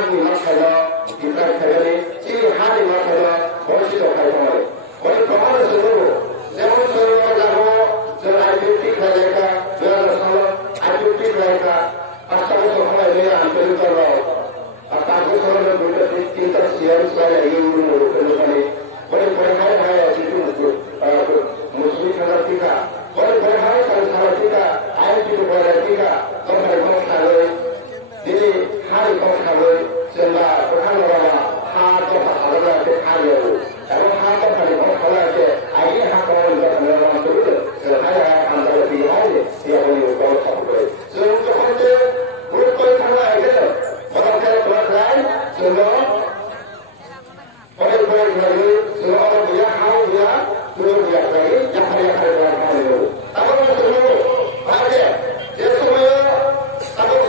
হাঁটি মাছ খাইল বিপ্রায় খাইলে চিনি হাঁটি মাছ খাইল বয়সিত খাই খাই বলে প্রমাণ শুরু যেমন শুরু যাবো যে আইপিএফটি খাইলেকা আইপিএফটি খাইলেকা 5টা বছর খাই নিয়ে আন্তরিক আর 5 বছরের দুটো 3টা সিয়ার চাই এই ওখানে বলে পরে খাই খাই আছে মুসলিম খেলার টিকা বলে পরে খাই সারা টিকা আইন কিছু পরে টিকা তোমার কম খাবে তিনি হাড়ি কম খাবে সেবা ওখানে বাবা হা তো ভালো আছে খাই যাবো এবং হা তো খালি কম খাওয়া আছে আগে হা করার নাম করবে হাই হাই আমরা দিয়ে হাই দিয়ে বলি ব্যবস্থা করে যখন যে ভোট করে খাওয়া আছে তখন খেলা তোমার যায় সেবা পরে পরে খাবে সেবা আমার দিয়া হাও দিয়া তুলো দিয়া খাই ইয়াখারে ইয়াখারে খাই যাবো তারপরে শুনবো ভাবে যে সময় তারপর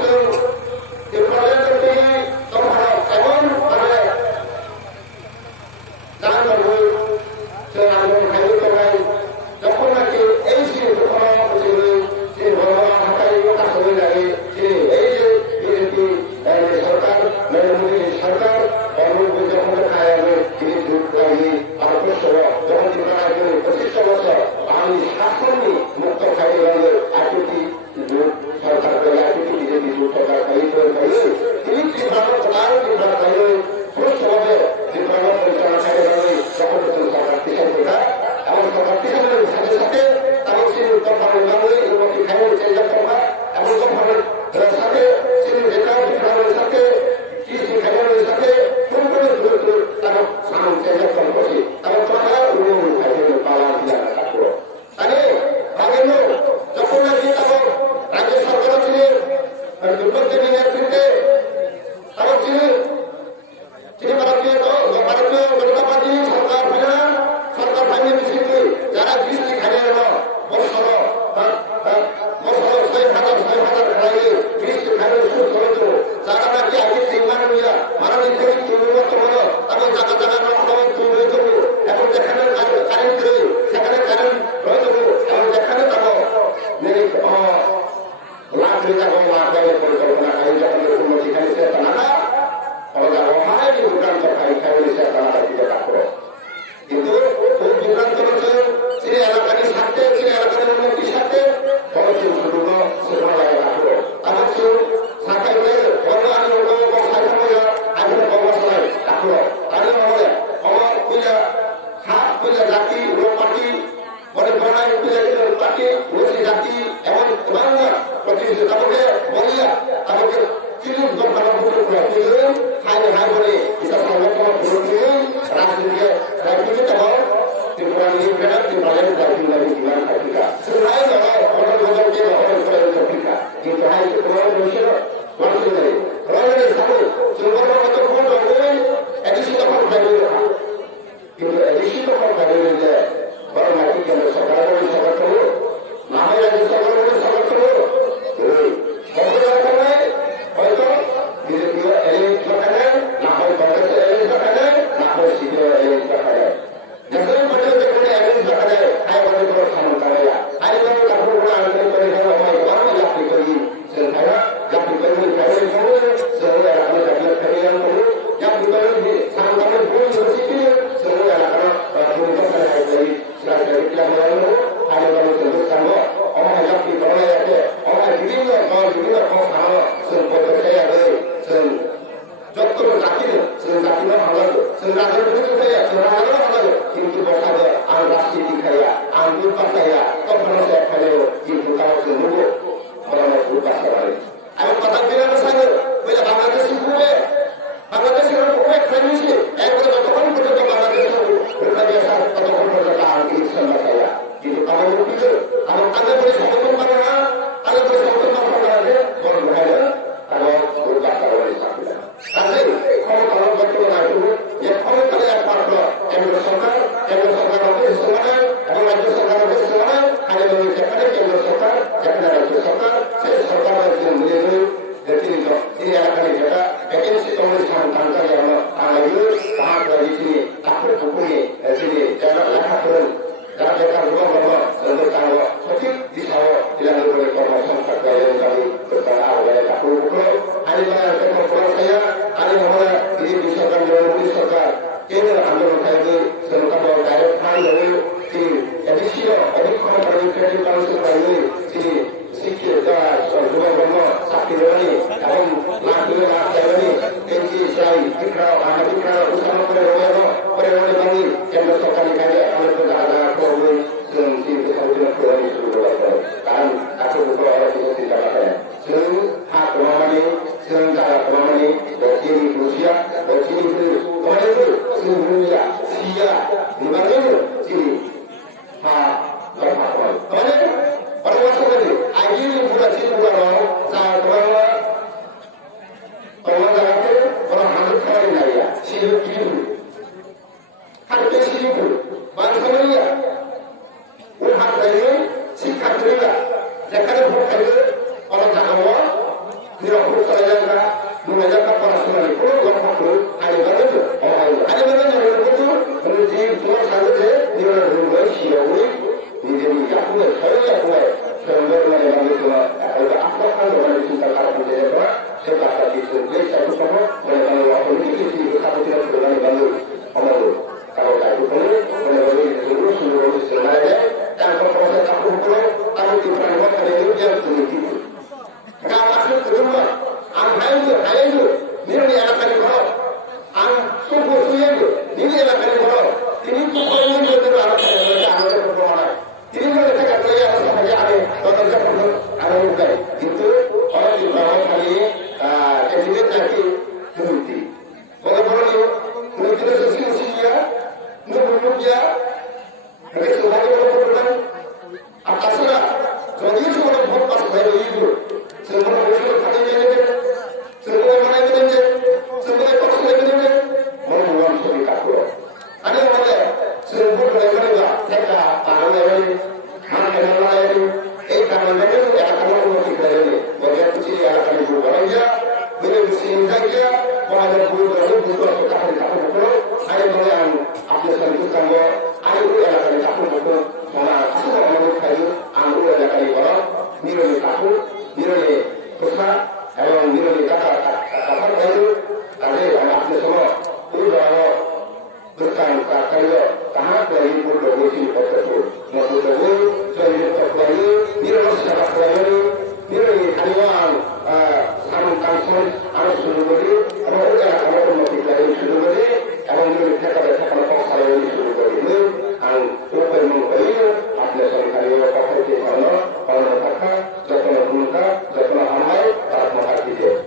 Gracias.